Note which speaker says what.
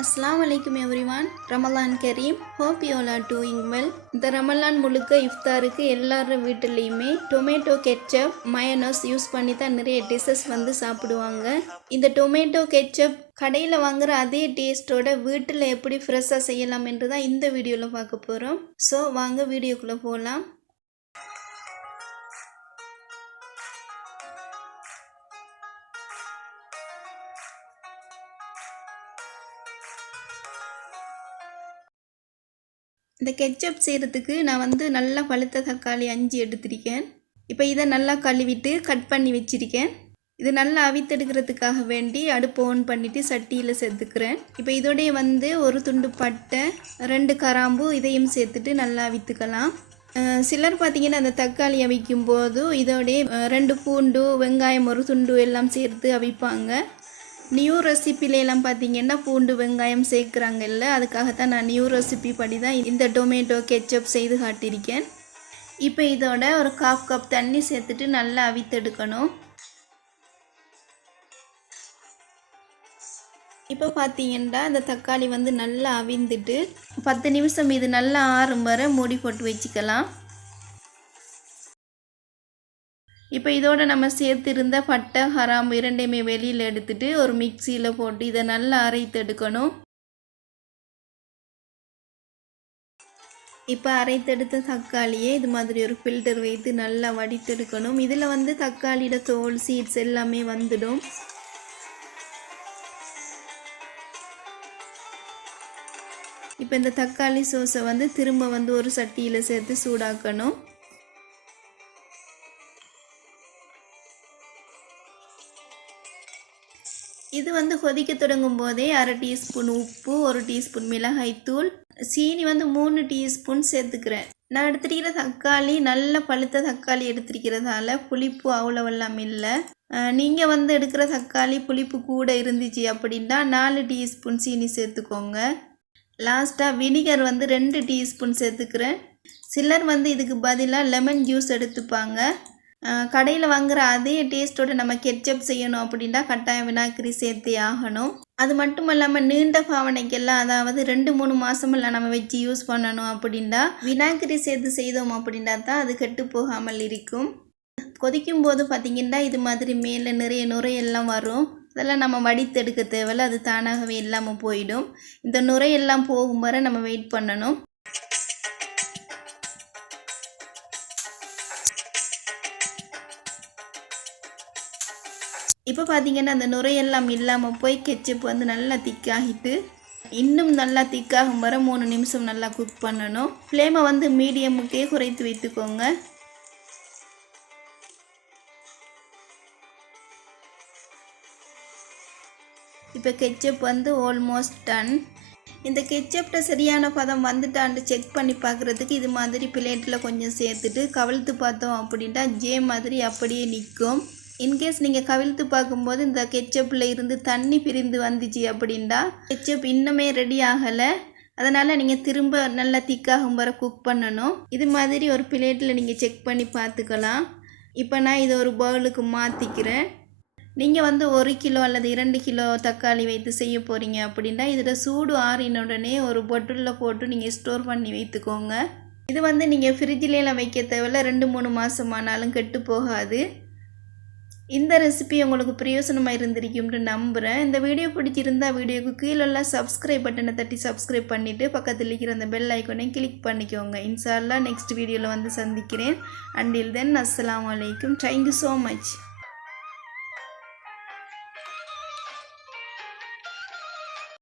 Speaker 1: அஸ்லாம் வலைக்கும் எவ்ரிவான். ரமலான் கரீம். ஹோப் யூ டூயிங் வெல் இந்த ரமலான் முழுக்க இஃப்தாருக்கு எல்லாரும் வீட்டுலேயுமே டொமேட்டோ கெச்சப் மயனோஸ் யூஸ் பண்ணி தான் நிறைய டிஷ்ஷஸ் வந்து சாப்பிடுவாங்க. இந்த டொமேட்டோ கெச்சப் கடையில் வாங்குற அதே டேஸ்ட்டோட வீட்டில் எப்படி ஃப்ரெஷ்ஷாக செய்யலாம் என்று தான் இந்த வீடியோவில் பார்க்க போகிறோம் ஸோ வாங்க வீடியோக்குள்ளே போகலாம் இந்த கெச்சப் செய்கிறதுக்கு நான் வந்து நல்லா பழுத்த தக்காளி அஞ்சு எடுத்திருக்கேன். இப்போ இதை நல்லா கழுவிட்டு கட் பண்ணி வச்சிருக்கேன். இது நல்லா அவித்தெடுக்கிறதுக்காக வேண்டி அடுப்பு ஆன் பண்ணிவிட்டு சட்டியில் சேர்த்துக்கிறேன். இப்போ இதோடைய வந்து ஒரு துண்டு பட்டை ரெண்டு கராம்பு இதையும் சேர்த்துட்டு நல்லா அவித்துக்கலாம். சிலர் பார்த்திங்கன்னா அந்த தக்காளி அவிக்கும் போது இதோடைய ரெண்டு பூண்டு வெங்காயம் ஒரு துண்டு எல்லாம் சேர்த்து அவிப்பாங்க. நியூ ரெசிப்பிலெலாம் பார்த்தீங்கன்னா பூண்டு வெங்காயம் சேர்க்குறாங்கல்ல அதுக்காகத்தான் நான் நியூ ரெசிபி படி தான் இந்த டொமேட்டோ கெச்சப் செய்து காட்டியிருக்கேன். இப்போ இதோட ஒரு காஃப் கப் தண்ணி சேர்த்துட்டு நல்லா அவித்தெடுக்கணும். இப்போ பார்த்தீங்கன்னா இந்த தக்காளி வந்து நல்லா அவிந்துட்டு பத்து நிமிஷம் இது நல்லா ஆறும் வரை மூடி போட்டு வச்சுக்கலாம். இப்போ இதோட நம்ம சேர்த்துருந்த பட்டை ஹராம் இரண்டையுமே வெளியில் எடுத்துட்டு ஒரு மிக்சியில் போட்டு இதை நல்லா அரைத்து எடுக்கணும். இப்போ அரைத்தெடுத்த தக்காளியை இது மாதிரி ஒரு ஃபில்டர் வைத்து நல்லா வடித்தெடுக்கணும் இதில் வந்து தக்காளியோட தோல் சீட்ஸ் எல்லாமே வந்துடும். இப்போ இந்த தக்காளி சோஸை வந்து திரும்ப வந்து ஒரு சட்டியில் சேர்த்து சூடாக்கணும். இது வந்து கொதிக்க தொடங்கும் போதே அரை டீஸ்பூன் உப்பு ஒரு டீஸ்பூன் மிளகாய்த்தூள் சீனி வந்து மூணு டீஸ்பூன் சேர்த்துக்கிறேன். நான் எடுத்துருக்கிற தக்காளி நல்ல பழுத்த தக்காளி எடுத்திருக்கிறதால புளிப்பு அவ்வளவெல்லாம் இல்லை. நீங்கள் வந்து எடுக்கிற தக்காளி புளிப்பு கூட இருந்துச்சு அப்படின்னா நாலு டீஸ்பூன் சீனி சேர்த்துக்கோங்க. லாஸ்ட்டாக வினிகர் வந்து ரெண்டு டீஸ்பூன் சேர்த்துக்கிறேன். சிலர் வந்து இதுக்கு பதிலாக லெமன் ஜூஸ் எடுத்துப்பாங்க. கடையில் வாங்குற அதே டேஸ்ட்டோட நம்ம கெச்சப் செய்யணும் அப்படின்னா கட்டாயம் வினாக்கிரி சேர்த்தே ஆகணும். அது மட்டும் இல்லாமல் நீண்ட பாவனைக்கெல்லாம் அதாவது ரெண்டு மூணு மாதமெல்லாம் நம்ம வச்சு யூஸ் பண்ணணும் அப்படின்னா வினாக்கிரி சேர்த்து செய்தோம் அப்படின்னா தான் அது கெட்டு போகாமல் இருக்கும். கொதிக்கும் போது பார்த்திங்கன்னா இது மாதிரி மேலே நிறைய நுரையெல்லாம் வரும். அதெல்லாம் நம்ம வடித்தெடுக்க தேவையில்ல அது தானாகவே இல்லாமல் போயிடும். இந்த நுரையெல்லாம் போகும் வரை நம்ம வெயிட் பண்ணணும். இப்போ பார்த்தீங்கன்னா அந்த நுரையெல்லாம் இல்லாமல் போய் கெச்சப் வந்து நல்லா திக்காகிட்டு இன்னும் நல்லா திக்காகும் வர மூணு நிமிஷம் நல்லா குக் பண்ணணும். ஃப்ளேமை வந்து மீடியமுக்கே குறைத்து வைத்துக்கோங்க இப்போ கெச்சப் வந்து ஆல்மோஸ்ட் டன் இந்த கெச்சப்ட சரியான பதம் வந்துட்டான்னு செக் பண்ணி பார்க்குறதுக்கு இது மாதிரி பிளேட்டில் கொஞ்சம் சேர்த்துட்டு கவிழ்த்து பார்த்தோம் அப்படின்ட்டா ஜே மாதிரி அப்படியே நிற்கும். இன்கேஸ் நீங்கள் கவிழ்த்து பார்க்கும்போது இந்த கெச்சப்பில் இருந்து தண்ணி பிரிந்து வந்துச்சு அப்படின்டா கெச்சப் இன்னுமே ரெடி ஆகலை. அதனால் நீங்கள் திரும்ப நல்லா திக்காகும் வர குக் பண்ணணும். இது மாதிரி ஒரு பிளேட்டில் நீங்கள் செக் பண்ணி பார்த்துக்கலாம். இப்போ நான் இதை ஒரு பவுலுக்கு மாற்றிக்கிறேன் நீங்கள் வந்து ஒரு கிலோ அல்லது இரண்டு கிலோ தக்காளி வைத்து செய்ய போகிறீங்க அப்படின்னா இதில் சூடு ஆறின உடனே ஒரு பொட்டிலில் போட்டு நீங்கள் ஸ்டோர் பண்ணி வைத்துக்கோங்க. இது வந்து நீங்கள் ஃப்ரிட்ஜிலலாம் வைக்க தேவையில்ல. ரெண்டு மூணு மாதமானாலும் கெட்டு போகாது. இந்த ரெசிபி உங்களுக்கு பிரயோசனமாக இருந்திருக்கும்னு நம்புகிறேன் இந்த வீடியோ பிடிச்சிருந்தா வீடியோக்கு கீழே சப்ஸ்கிரைப் பட்டனை தட்டி சப்ஸ்கிரைப் பண்ணிவிட்டு பக்கத்தில் இருக்கிற அந்த பெல் ஐக்கோனை கிளிக் பண்ணிக்கோங்க. இன்ஷால்லா நெக்ஸ்ட் வீடியோவில் வந்து சந்திக்கிறேன். அண்டில் தென் அஸ்லாம் அலைக்கும். Thank you so much